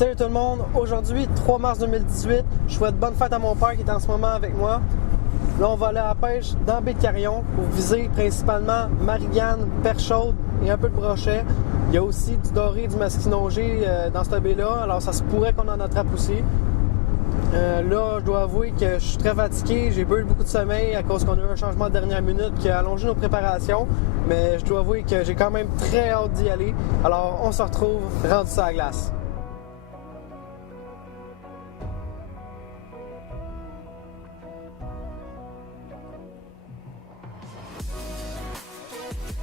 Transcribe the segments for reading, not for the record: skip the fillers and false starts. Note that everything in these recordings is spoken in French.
Salut tout le monde, aujourd'hui 3 mars 2018, je souhaite bonne fête à mon père qui est en ce moment avec moi. Là on va aller à la pêche dans baie de Carillon pour viser principalement marigane, perche chaude et un peu de brochet. Il y a aussi du doré, du masquinongé dans cette baie-là, alors ça se pourrait qu'on en attrape aussi. Là je dois avouer que je suis très fatigué, j'ai eu beaucoup de sommeil à cause qu'on a eu un changement de dernière minute qui a allongé nos préparations. Mais je dois avouer que j'ai quand même très hâte d'y aller, alors on se retrouve rendu sur la glace.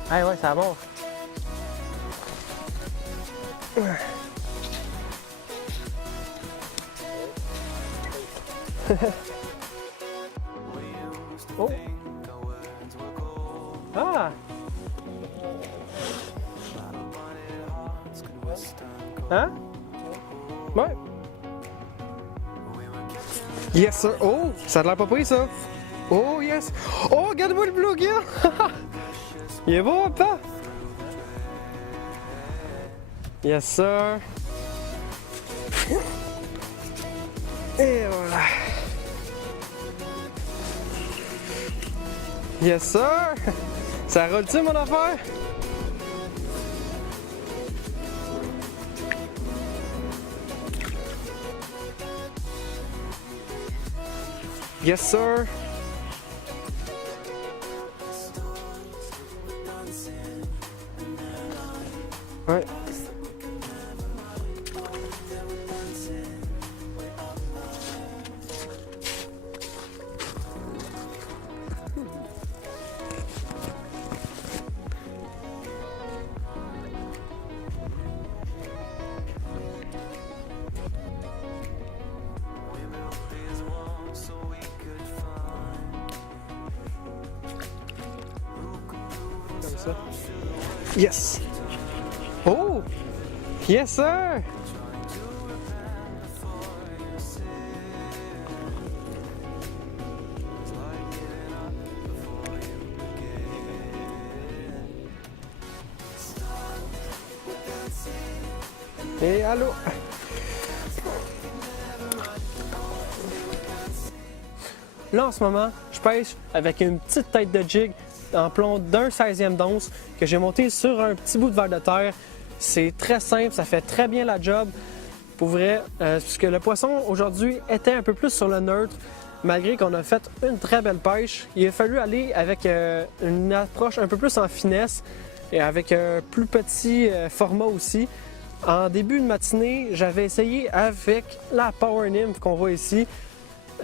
Ah ouais, ça va bon. Oh. Ah. Hein? Ouais. Yes sir. Oh, ça a l'air pas pris ça. Oh yes. Oh, regarde-moi le bluegill. Il est beau, papa! Yes, sir! Et voilà! Yes, sir! Ça roule-tu, mon affaire? Yes, sir! Ouais. Comme ça. Yes! Oh! Yes, sir! Et allô! Là, en ce moment, je pêche avec une petite tête de jig en plomb d'un 16e d'once que j'ai monté sur un petit bout de verre de terre. C'est très simple, ça fait très bien la job. Pour vrai, puisque le poisson aujourd'hui était un peu plus sur le neutre, malgré qu'on a fait une très belle pêche. Il a fallu aller avec une approche un peu plus en finesse et avec un plus petit format aussi. En début de matinée, j'avais essayé avec la Power Nymph qu'on voit ici.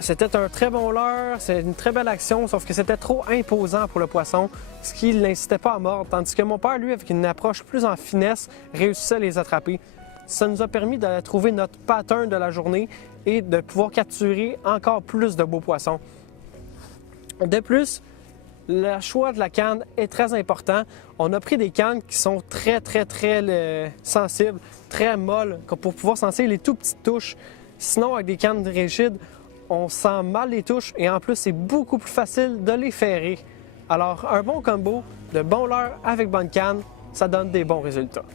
C'était un très bon leurre, c'est une très belle action, sauf que c'était trop imposant pour le poisson, ce qui ne l'incitait pas à mordre, tandis que mon père, lui, avec une approche plus en finesse, réussissait à les attraper. Ça nous a permis de trouver notre pattern de la journée et de pouvoir capturer encore plus de beaux poissons. De plus, le choix de la canne est très important. On a pris des cannes qui sont très sensibles, très molles, pour pouvoir sentir les tout petites touches. Sinon, avec des cannes rigides, on sent mal les touches et en plus, c'est beaucoup plus facile de les ferrer. Alors, un bon combo de bon leurre avec bonne canne, ça donne des bons résultats.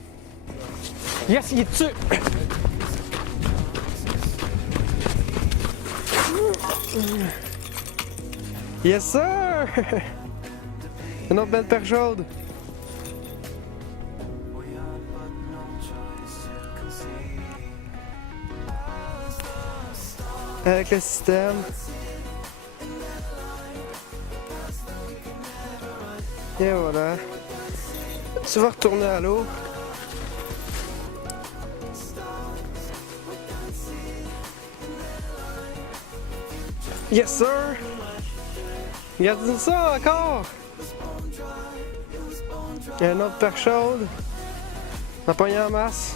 Yes, il est dessus! Yes, sir! Une autre belle perche chaude. Avec le système. Et voilà. Tu vas retourner à l'eau. Yes, sir! Regarde ça encore! Il y a une autre perche chaude. On a pogné en masse.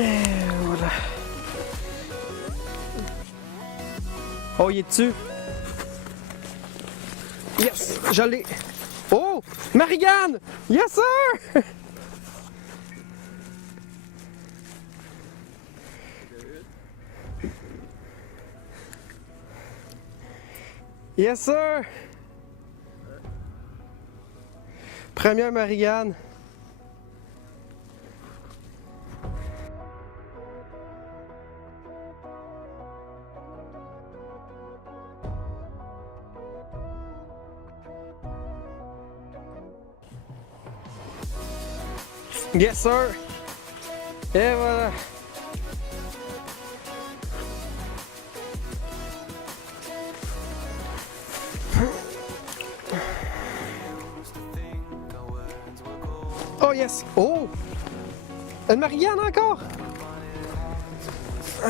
Et voilà. Oh, il est dessus. Yes, je l'ai. Oh, marigane! Yes, sir! Yes, sir! Première Marianne. Yes, sir! Et voilà! Oh yes! Oh! Une Marianne encore! Ah.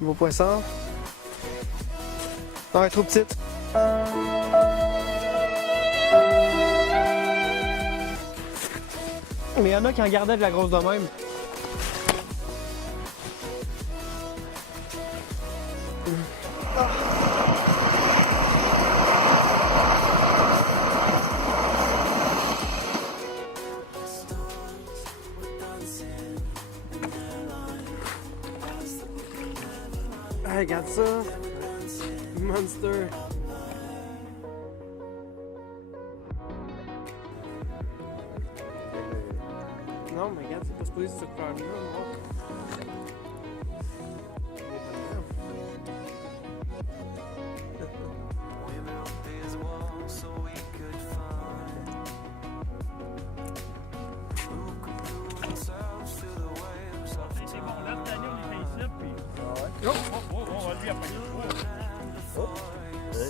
Beau poisson. Non, elle est trop petite. Mais il y en a qui en gardaient de la grosse de même. Ah, regarde ça. Monster. Non, mais regarde, c'est pas supposé cette couleur-là, noir.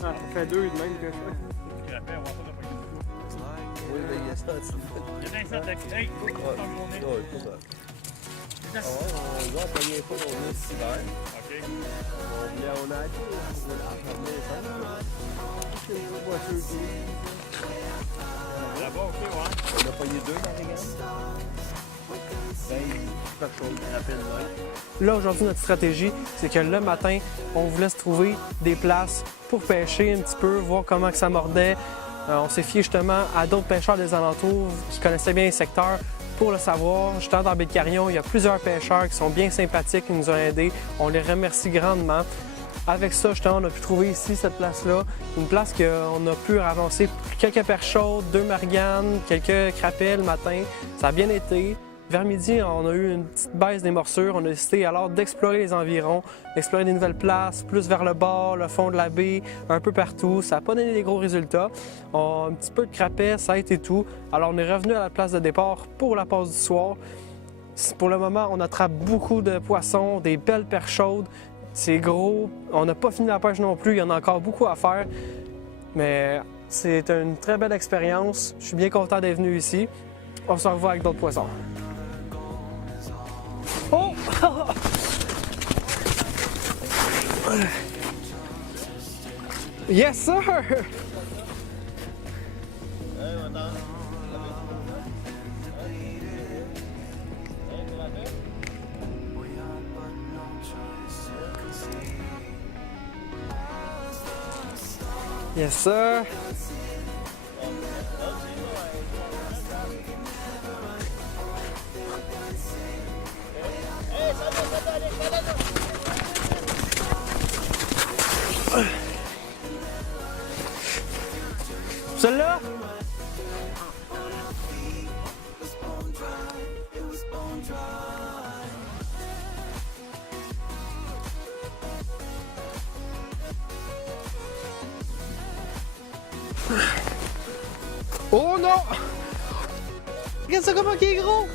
Ça fait deux de même que ça. Oui, mais il y a ça. Hey, On doit payer pas pour venir cet hiver. On a été là-bas, ok, ouais. on a payé deux Marianne. Super chaud, rapide, Là, aujourd'hui, notre stratégie, c'est que le matin, on voulait se trouver des places pour pêcher un petit peu, voir comment que ça mordait. On s'est fié justement à d'autres pêcheurs des alentours qui connaissaient bien les secteurs pour le savoir. Justement, dans Baie-de-Carillon, il y a plusieurs pêcheurs qui sont bien sympathiques, qui nous ont aidés. On les remercie grandement. Avec ça, justement, on a pu trouver ici cette place-là, une place qu'on a pu ramasser quelques perches chaudes, 2 mariganes, quelques crapets le matin. Ça a bien été. Vers midi, on a eu une petite baisse des morsures. On a décidé alors d'explorer les environs, d'explorer des nouvelles places, plus vers le bord, le fond de la baie, un peu partout. Ça n'a pas donné des gros résultats. Un petit peu de crapets, ça a été tout. Alors on est revenu à la place de départ pour la pause du soir. Pour le moment, on attrape beaucoup de poissons, des belles perches chaudes. C'est gros. On n'a pas fini la pêche non plus. Il y en a encore beaucoup à faire. Mais c'est une très belle expérience. Je suis bien content d'être venu ici. On se revoit avec d'autres poissons. Oh! Yes, sir! Yes, sir! Celle-là? Oh non! Regarde ça comment il est gros!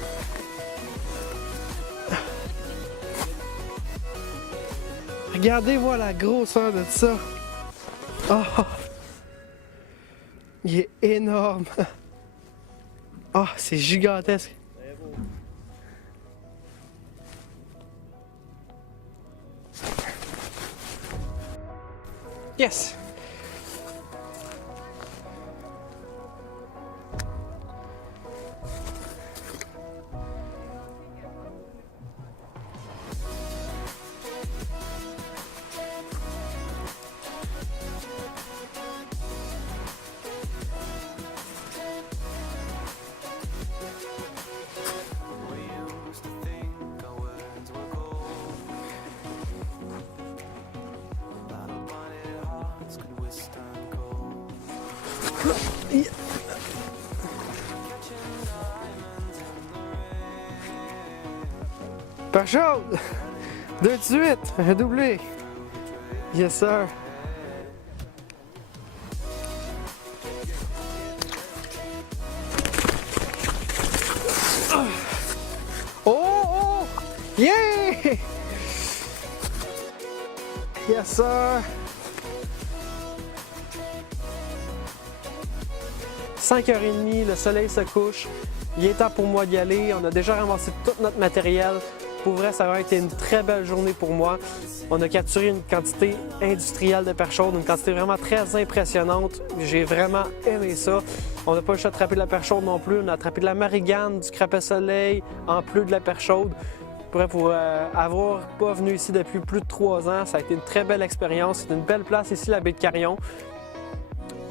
Regardez-moi la grosseur de ça! Oh! Il est énorme! Oh, c'est gigantesque! Yes! Perche chaude! 2,18, un doublé. Yes, sir. Oh! Yeah! Yes, sir. 5h30, le soleil se couche. Il est temps pour moi d'y aller. On a déjà ramassé tout notre matériel. Pour vrai, ça a été une très belle journée pour moi. On a capturé une quantité industrielle de perche chaude, une quantité vraiment très impressionnante. J'ai vraiment aimé ça. On n'a pas le choix d'attraper de la perche chaude non plus. On a attrapé de la marigane, du crapet soleil, en plus de la perche chaude. Pour avoir pas venu ici depuis plus de 3 ans, ça a été une très belle expérience. C'est une belle place ici, la baie de Carillon.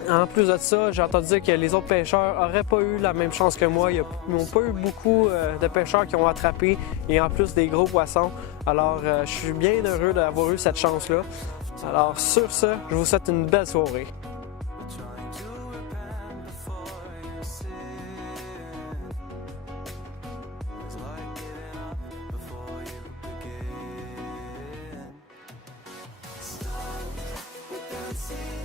En plus de ça, j'ai entendu dire que les autres pêcheurs n'auraient pas eu la même chance que moi. Ils n'ont pas eu beaucoup de pêcheurs qui ont attrapé et en plus des gros poissons. Alors, je suis bien heureux d'avoir eu cette chance-là. Alors, sur ce, je vous souhaite une belle soirée. See